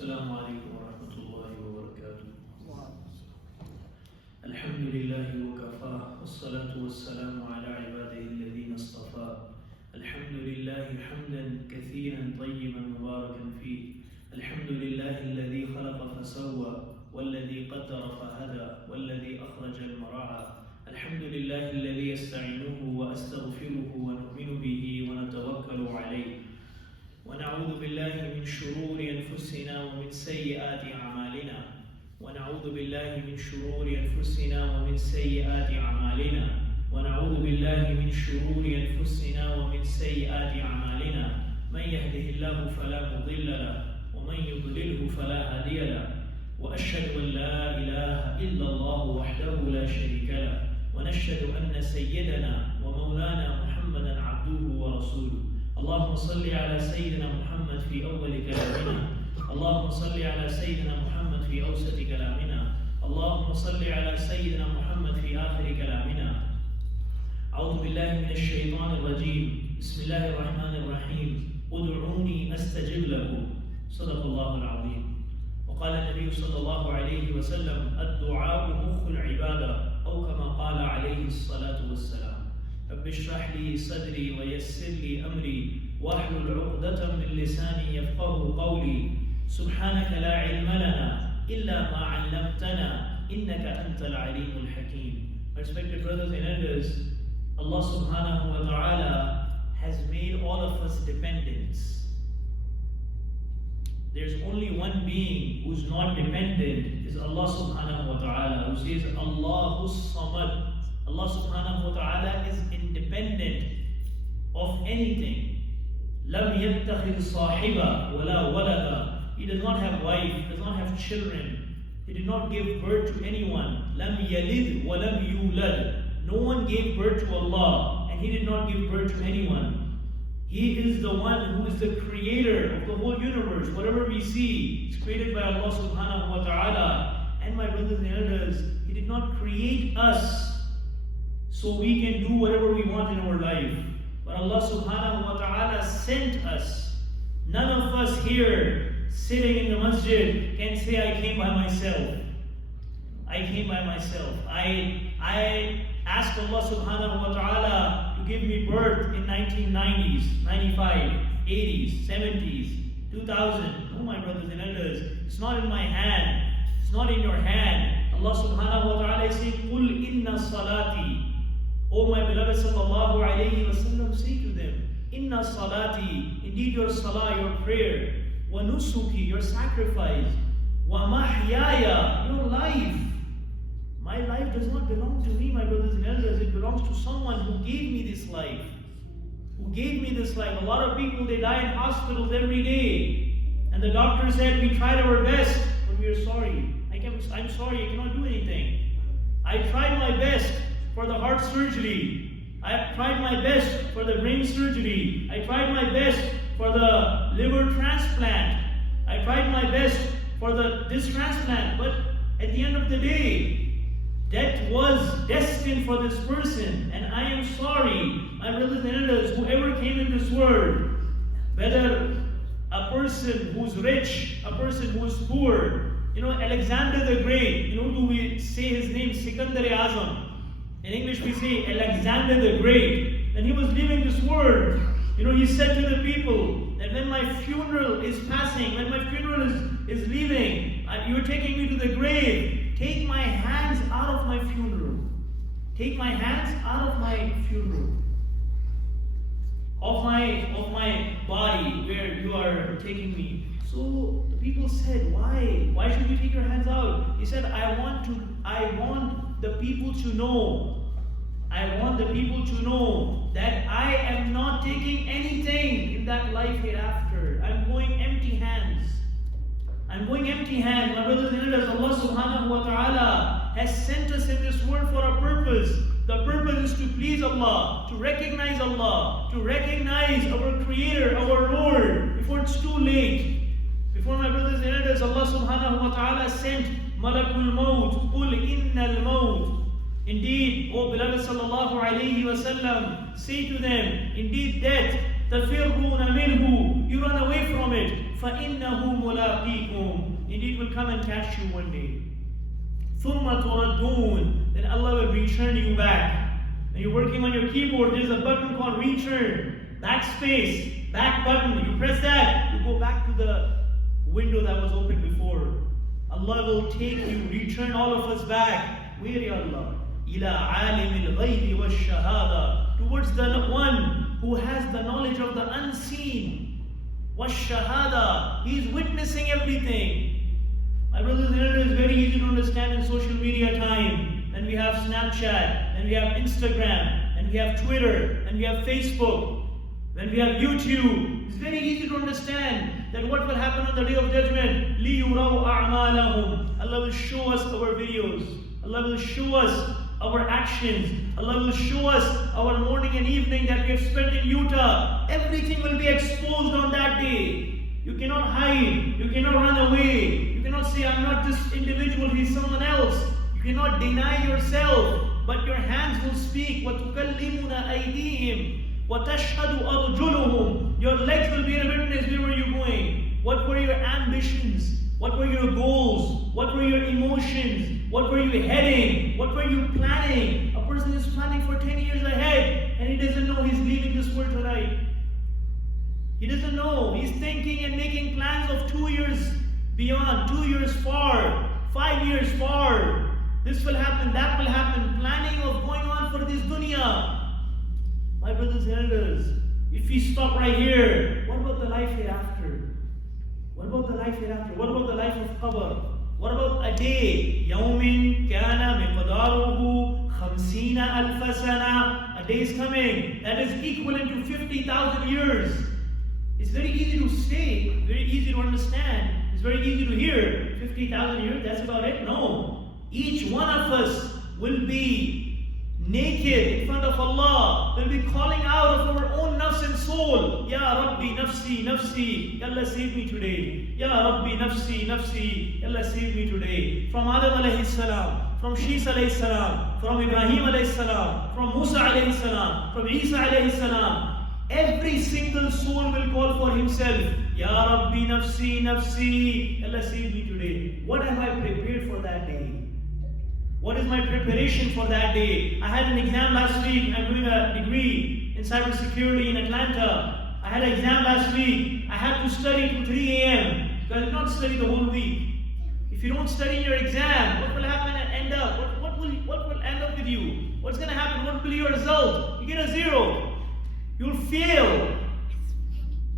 السلام عليكم ورحمة الله وبركاته. الحمد لله وكفى والصلاة والسلام على عباده الذين اصطفى. الحمد لله حمدا كثيرا طيبا مباركا فيه. الحمد لله الذي خلق فسوى والذي قدر فهدى والذي أخرج المرعى. الحمد لله الذي يستعينه وأستغفره ونؤمن به ونتوكل عليه ونعوذ بالله من شرور أنفسنا ومن سيئات أعمالنا. ونعوذ بالله من شرور أنفسنا ومن سيئات أعمالنا. ونعوذ بالله من شرور أنفسنا ومن سيئات أعمالنا. من يهده الله فلا مضل له ومن يضلله فلا هادي له. وأشهد أن لا إله إلا الله وحده لا شريك له. ونشهد أن سيدنا ومولانا محمدا عبده ورسوله. اللهم صل على سيدنا محمد في أول كلامنا. اللهم صل على سيدنا محمد في أوسط كلامنا. اللهم صل على سيدنا محمد في آخر كلامنا. أعوذ بالله من الشيطان الرجيم. بسم الله الرحمن الرحيم. ادعوني أستجب لكم. صدق الله العظيم. وقال النبي صلى الله عليه وسلم الدعاء مخ العبادة أو كما قال عليه الصلاة والسلام. رب اشرح لي صدري ويسر لي أمري واحلل عقدة من لساني يفقه قولي. سبحانك لا علم لنا إلا ما علمتنا إنك أنت العليم الحكيم. Respected brothers and elders, Allah subhanahu wa ta'ala has made all of us dependents. There's only one being who's not dependent, is Allah subhanahu wa ta'ala, who says Allahus Samad. Allah subhanahu wa ta'ala is independent of anything. Lam yattakhidh sahiba wala walada. He does not have wife, does not have children. He did not give birth to anyone. Lam yalid wa lam yulad. No one gave birth to Allah, and He did not give birth to anyone. He is the one who is the creator of the whole universe. Whatever we see is created by Allah subhanahu wa ta'ala. And my brothers and elders, He did not create us so we can do whatever we want in our life. But Allah subhanahu wa ta'ala sent us. None of us here sitting in the masjid can say, I came by myself. I came by myself. I asked Allah subhanahu wa ta'ala to give me birth in 1990s, 95, 80s, 70s, 2000. No, my brothers and elders, it's not in my hand. It's not in your hand. Allah subhanahu wa ta'ala is saying, قُلْ إِنَّ صَلَاتِي. O my beloved sallallahu alayhi wa sallam, say to them, Inna salati, indeed your salah, your prayer, wa nusuki, your sacrifice, wa mahyaya, your life. My life does not belong to me, my brothers and elders. It belongs to someone who gave me this life. Who gave me this life. A lot of people, they die in hospitals every day. And the doctor said, we tried our best, but we are sorry. I'm sorry, I cannot do anything. I tried my best for the heart surgery. I tried my best for the brain surgery. I tried my best for the liver transplant. I tried my best for this transplant. But at the end of the day, death was destined for this person. And I am sorry, my brothers and elders, whoever came in this world, whether a person who's rich, a person who's poor, Alexander the Great, do we say his name, Sikandar-e-Azam. In English we say Alexander the Great. And he was leaving this world. He said to the people that when my funeral is passing, when my funeral is leaving, you're taking me to the grave, take my hands out of my funeral. Take my hands out of my funeral. Of my body where you are taking me. So the people said, why? Why should you take your hands out? He said, I want the people to know. I want the people to know that I am not taking anything in that life hereafter. I'm going empty hands. I'm going empty hands. My brothers and elders, Allah subhanahu wa ta'ala has sent us in this world for a purpose. The purpose is to please Allah, to recognize Allah, to recognize our Creator, our Lord, before it's too late. Before, my brothers and elders, Allah subhanahu wa ta'ala sent Malakul Maut, Qul innal Maut. Indeed, O beloved sallallahu alayhi wa sallam, say to them, indeed death, تَفِرُّونَ مِنْهُ, you run away from it, فَإِنَّهُ مُلَاقِيكُمْ, will come and catch you one day. ثُمَّ تُرَدُّونَ, then Allah will return you back. When you're working on your keyboard, there's a button called return, backspace, back button. You press that, you go back to the window that was open before. Allah will take you, return all of us back. Where, Ya Allah? إِلَىٰ عَالِمِ الْغَيْبِ وَالشَّهَادَةِ, towards the one who has the knowledge of the unseen. وَالشَّهَادَةِ, he is witnessing everything. My brothers and sisters, it's very easy to understand in social media time. And we have Snapchat, and we have Instagram, and we have Twitter, and we have Facebook, and we have YouTube. It's very easy to understand that what will happen on the Day of Judgment. لِيُرَوْا أَعْمَالَهُمْ, Allah will show us our videos. Allah will show us our actions. Allah will show us our morning and evening that we have spent in Utah. Everything will be exposed on that day. You cannot hide. You cannot run away. You cannot say, I'm not this individual, he's someone else. You cannot deny yourself. But your hands will speak. وَتُكَلِّمُنَا أَيْدِيهِمْ وَتَشْهَدُ أَرْجُلُهُمْ, your legs will be a witness. Where were you going? What were your ambitions? What were your goals? What were your emotions? What were you heading? What were you planning? A person is planning for 10 years ahead and he doesn't know he's leaving this world tonight. He doesn't know. He's thinking and making plans of 2 years beyond, 2 years far, 5 years far. This will happen, that will happen. Planning of going on for this dunya. My brothers and elders, if we stop right here, what about the life hereafter? What about the life hereafter? What about the life of qabr? What about a day? يَوْمٍ كَانَ مِقْدَارُهُ 50,000 سَنَةً. A day is coming that is equivalent to 50,000 years. It's very easy to say, very easy to understand. It's very easy to hear. 50,000 years, that's about it? No. Each one of us will be naked in front of Allah. We'll be calling out of our own nafs and soul. Ya Rabbi nafsi, nafsi. Ya Allah, save me today. Ya Rabbi nafsi, nafsi. Ya Allah, save me today. From Adam alayhi salam, from Shis alayhi salam, from Ibrahim alayhi salam, from Musa alayhi salam, from Isa alayhi salam. Every single soul will call for himself. Ya Rabbi nafsi, nafsi. Ya Allah, save me today. What have I prepared for that day? What is my preparation for that day? I had an exam last week. I'm doing a degree in cybersecurity in Atlanta. I had an exam last week. I had to study till 3 a.m. because I did not study the whole week. If you don't study in your exam, what will happen and end up? What will end up with you? What's going to happen? What will be your result? You get a 0. You'll fail.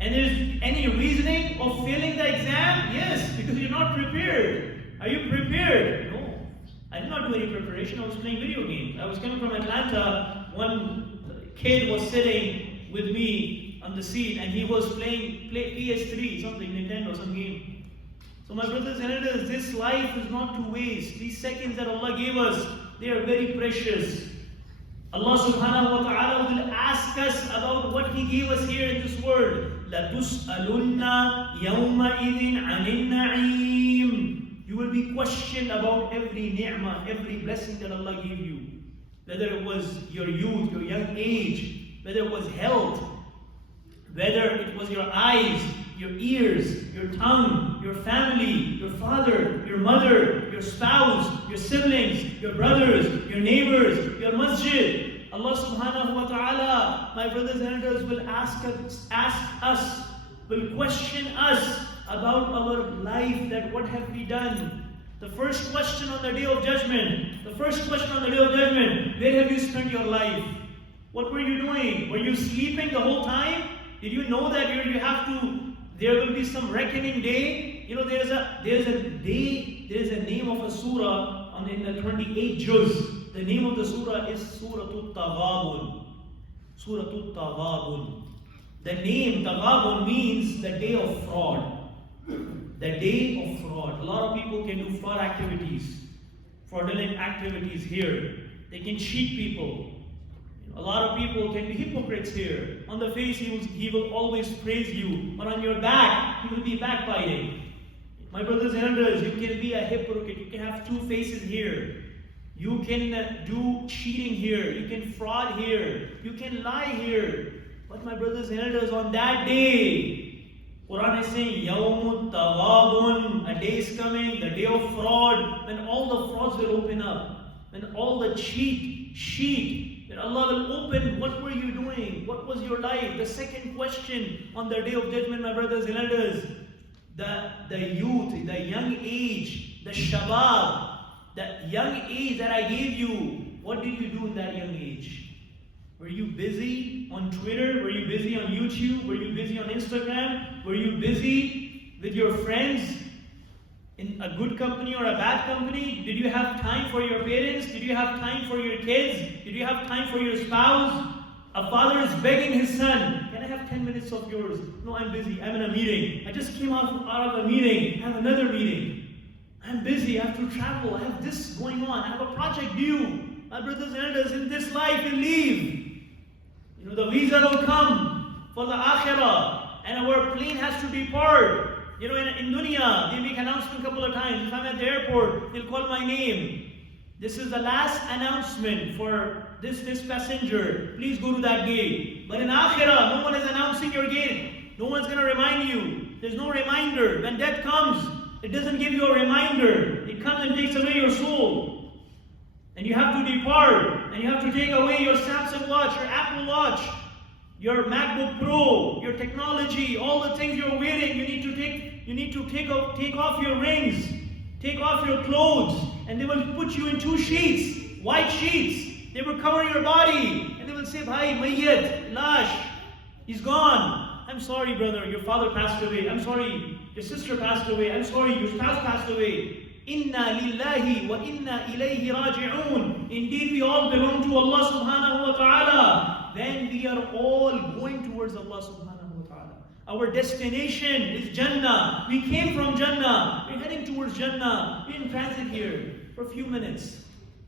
And there's any reasoning of failing the exam? Yes, because you're not prepared. Are you prepared? No. I did not do any preparation. I was playing video games. I was coming from Atlanta. One kid was sitting with me on the seat and he was playing PS3, something, Nintendo, some game. So my brothers and sisters, this life is not to waste. These seconds that Allah gave us, they are very precious. Allah subhanahu wa ta'ala will ask us about what He gave us here in this world. لَتُسْأَلُنَّ يَوْمَئِذٍ عَنِ النَّعِيمِ. You will be questioned about every ni'mah, every blessing that Allah gave you. Whether it was your youth, your young age, whether it was health, whether it was your eyes, your ears, your tongue, your family, your father, your mother, your spouse, your siblings, your brothers, your neighbors, your masjid. Allah subhanahu wa ta'ala, my brothers and sisters, will ask us, will question us about our life, that what have we done? The first question on the Day of Judgment, where have you spent your life? What were you doing? Were you sleeping the whole time? Did you know that there will be some reckoning day? You know, there's a name of a surah in the 28 juz. The name of the surah is Suratul Taghabun. Suratul Taghabun. The name Taghabun means the day of fraud. The day of fraud. A lot of people can do fraudulent activities here. They can cheat people. A lot of people can be hypocrites here. On the face, he will always praise you, but on your back, he will be backbiting. My brothers and sisters, you can be a hypocrite. You can have two faces here. You can do cheating here. You can fraud here. You can lie here. But my brothers and sisters, on that day, Quran is saying, Yawmut Taghabun, a a day is coming, the day of fraud, when all the frauds will open up, when all the sheet, when Allah will open, what were you doing? What was your life? The second question on the day of judgment, my brothers and elders, the youth, the young age, the shabab, that young age that I gave you, what did you do in that young age? Were you busy on Twitter? Were you busy on YouTube? Were you busy on Instagram? Were you busy with your friends in a good company or a bad company? Did you have time for your parents? Did you have time for your kids? Did you have time for your spouse? A father is begging his son, can I have 10 minutes of yours? No, I'm busy. I'm in a meeting. I just came out of a meeting. I have another meeting. I'm busy. I have to travel. I have this going on. I have a project due. My brothers and elders, in this life we'll leave. You know, the visa will come for the akhirah, and our plane has to depart. You know, in dunya, they make announcement a couple of times. If I'm at the airport, they'll call my name. This is the last announcement for this passenger. Please go to that gate. But in akhirah, no one is announcing your gate. No one's going to remind you. There's no reminder. When death comes, it doesn't give you a reminder. It comes and takes away your soul. And you have to depart. And you have to take away your Samsung watch, your Apple watch, your MacBook Pro, your technology, all the things you're wearing. You need to take off your rings, take off your clothes, and they will put you in 2 sheets, white sheets. They will cover your body, and they will say, "Bhai, mayyat, lash, he's gone. I'm sorry, brother, your father passed away. I'm sorry, your sister passed away. I'm sorry, your spouse passed away. Inna lillahi wa inna ilayhi raji'un. Indeed, we all belong to Allah subhanahu wa ta'ala. Then we are all going towards Allah subhanahu wa ta'ala. Our destination is Jannah. We came from Jannah. We're heading towards Jannah. We're in transit here for a few minutes.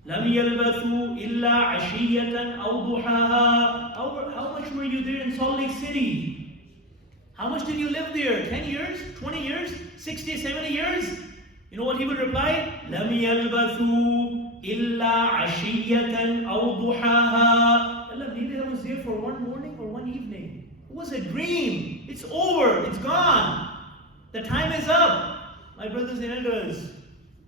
لَمْ يَلْبَثُوا إِلَّا عَشِيَّةً أَوْ ضُحَاهَا. How much were you there in Salt Lake City? How much did you live there? 10 years? 20 years? 60, 70 years? You know what he would reply? لَمْ يَلْبَثُوا إِلَّا عَشِيَّةً أَوْ ضُحَاهَا. Allah, maybe I was there for one morning or one evening. It was a dream. It's over. It's gone. The time is up. My brothers and elders,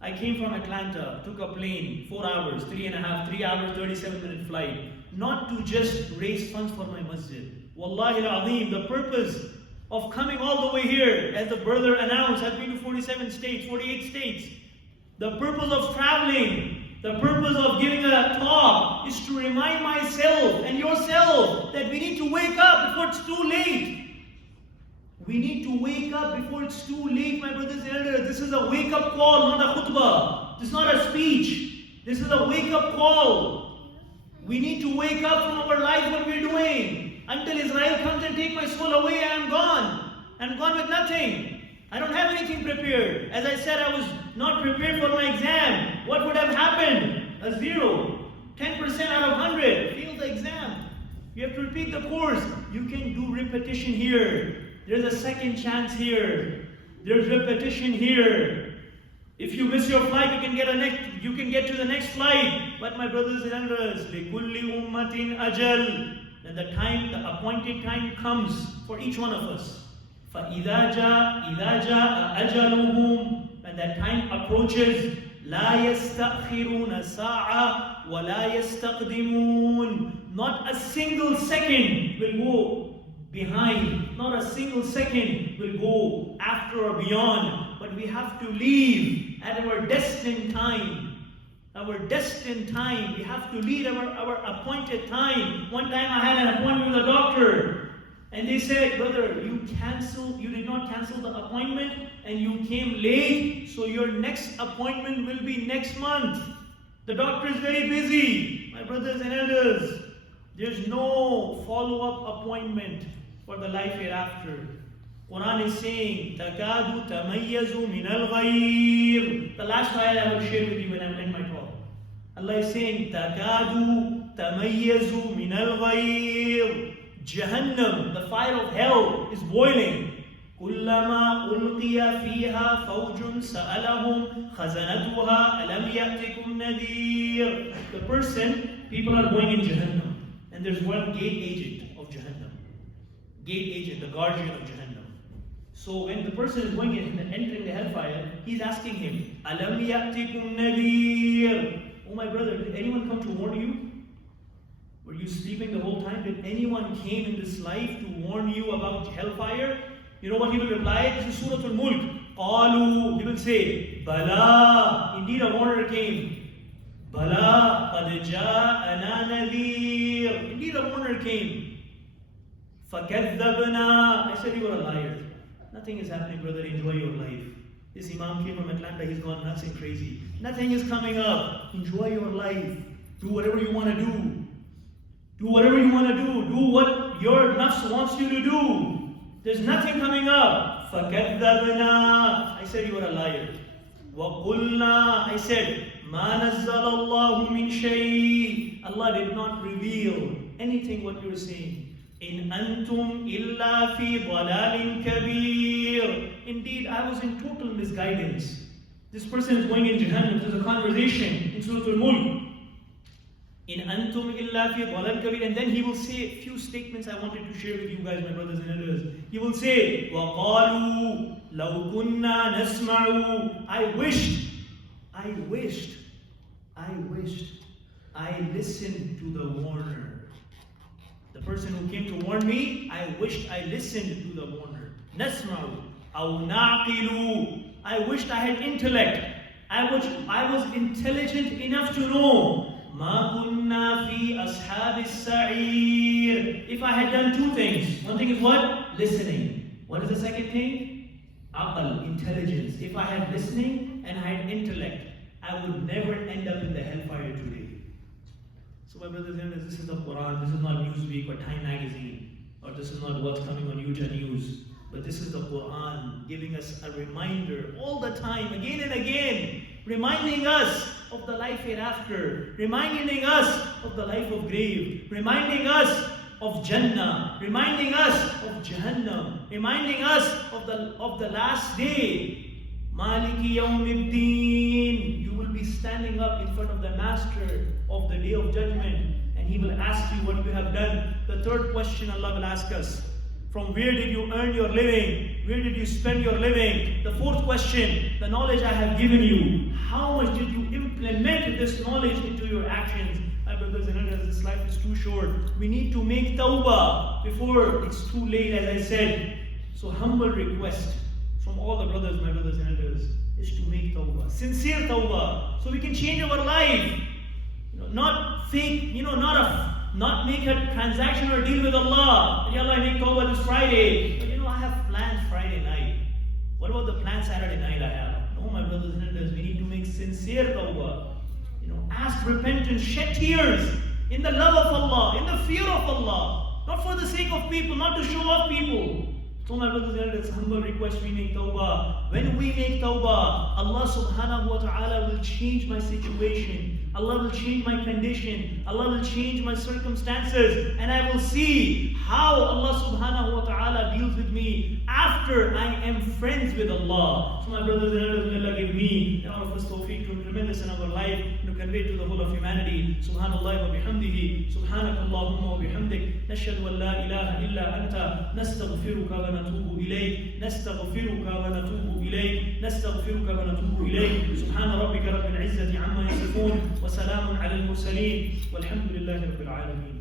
I came from Atlanta, took a plane, 4 hours, 3 hours, 37-minute flight, not to just raise funds for my masjid. Wallahi al-Azim, the purpose of coming all the way here, as the brother announced, I've been to 47 states, 48 states. The purpose of traveling, the purpose of giving a talk is to remind myself and yourself that we need to wake up before it's too late. We need to wake up before it's too late, my brothers and elders. This is a wake-up call, not a khutbah. This is not a speech. This is a wake-up call. We need to wake up from our life, what we're doing. Until Israel comes and take my soul away, I am gone. I'm gone with nothing. I don't have anything prepared. As I said, I was not prepared for my exam. What would have happened? A 0. 10% out of 100. Failed the exam. You have to repeat the course. You can do repetition here. There's a second chance here. There's repetition here. If you miss your flight, you can get to the next flight. But my brothers and elders, لِكُلِّ أُمَّةٍ أَجَلٍ. Then the appointed time comes for each one of us. فَإِذَا جَاءَ أَجَلُهُمْ. When that time approaches, لَا يَسْتَأْخِرُونَ سَاعَةً وَلَا يَسْتَقْدِمُونَ. Not a single second will go behind. Not a single second will go after or beyond. But we have to leave at our destined time. Our destined time. We have to lead our appointed time. One time I had an appointment with a doctor, and they said, "Brother, you did not cancel the appointment, and you came late, so your next appointment will be next month." The doctor is very busy. My brothers and elders, there's no follow-up appointment for the life hereafter. Quran is saying, "Takadu tamayyazu min al-ghayr." The last ayah I will share with you when I end my talk. Allah is saying, "Takadu tamayyazu min al-ghayr." Jahannam, the fire of hell, is boiling. كُلَّمَا أُلْقِيَ فِيهَا فَوْجٌ سَأَلَهُمْ خَزَنَتُهَا أَلَمْ يَأْتِكُمْ نَذِيرٌ. People are going in Jahannam, and there's one gate agent of Jahannam. Gate agent, the guardian of Jahannam. So when the person is going in and entering the hellfire, he's asking him, Alam ya'tikum nadir. Oh my brother, did anyone come to warn you? Were you sleeping the whole time? Did anyone came in this life to warn you about hellfire? You know what he will reply? This is Surah Al-Mulk. Qalu, he will say, Bala, indeed a warner came. Bala, qad ja'ana nadir. Indeed a warner came. فَكَذَّبْنَا. I said you are a liar. Nothing is happening, brother. Enjoy your life. This Imam came from Atlanta. He's gone nuts and crazy. Nothing is coming up. Enjoy your life. Do whatever you want to do. Do whatever you want to do. Do what your nafs wants you to do. There's nothing coming up. فَكَذَّبْنَا. I said you are a liar. وَقُلْنَا. I said, مَا نَزَّلَ اللَّهُ مِنْ شَيْءٍ. Allah did not reveal anything what you were saying. In antum illa fi dalalin kabir. Indeed, I was in total misguidance. This person is going in Jahannam. There's a conversation in Surah Al-Mulk. In antum illa fi dalalin kabir. And then he will say a few statements I wanted to share with you guys, my brothers and elders. He will say, وَقَالُوا لَوْ كُنَّا نَسْمَعُ. I listened to the warner. The person who came to warn me, I wished I listened to the warner. Nasma'u aw naqilu. I wished I had intellect. I was intelligent enough to know. Ma kunna fi ashabis sa'ir. If I had done two things. One thing is what? Listening. What is the second thing? Aql, intelligence. If I had listening and I had intellect, I would never end up in the hellfire today. So my brothers and sisters, this is the Quran. This is not Newsweek or Time Magazine, or this is not what's coming on Utah News. But this is the Quran giving us a reminder all the time, again and again, reminding us of the life hereafter, reminding us of the life of grave, reminding us of Jannah, reminding us of Jahannam, reminding us of the last day. Maliki Yawmiddin. You will be standing up in front of the Master of the Day of Judgment, and He will ask you what you have done. The third question Allah will ask us: from where did you earn your living? Where did you spend your living? The fourth question: the knowledge I have given you, how much did you implement this knowledge into your actions? My brothers and elders, this life is too short. We need to make tawbah before it's too late, as I said. So humble request from all the brothers, my brothers and elders, is to make tawbah, sincere tawbah, so we can change our life. Not fake, not make a transaction or deal with Allah. Ya Allah, I make tawbah this Friday, but I have plans Friday night. What about the planned Saturday night I have? No, my brothers and elders, we need to make sincere tawbah. Ask repentance, shed tears in the love of Allah, in the fear of Allah, not for the sake of people, not to show off people. So my brothers and elders, humble request, we make tawbah. When we make tawbah, Allah subhanahu wa ta'ala will change my situation. Allah will change my condition. Allah will change my circumstances. And I will see how Allah subhanahu wa ta'ala deals with me after I am friends with Allah. So my brothers and elders, may Allah give me and all of us tawfiq to implement this in our life, to convey to the whole of humanity. Subhanallah wa bihamdihi. Subhanakallahumma wa bihamdik. Nashhadu an la ilaha illa anta. Nastaghfiruka wa natubu ilayk. Nastaghfiruka wa natubu ilayk. Nastaghfiruka wa natubu ilayk. Subhana rabbika rabbil izzati amma yasifun. Wa salamun ala al-mursaleen. Walhamdulillahi rabbil alameen.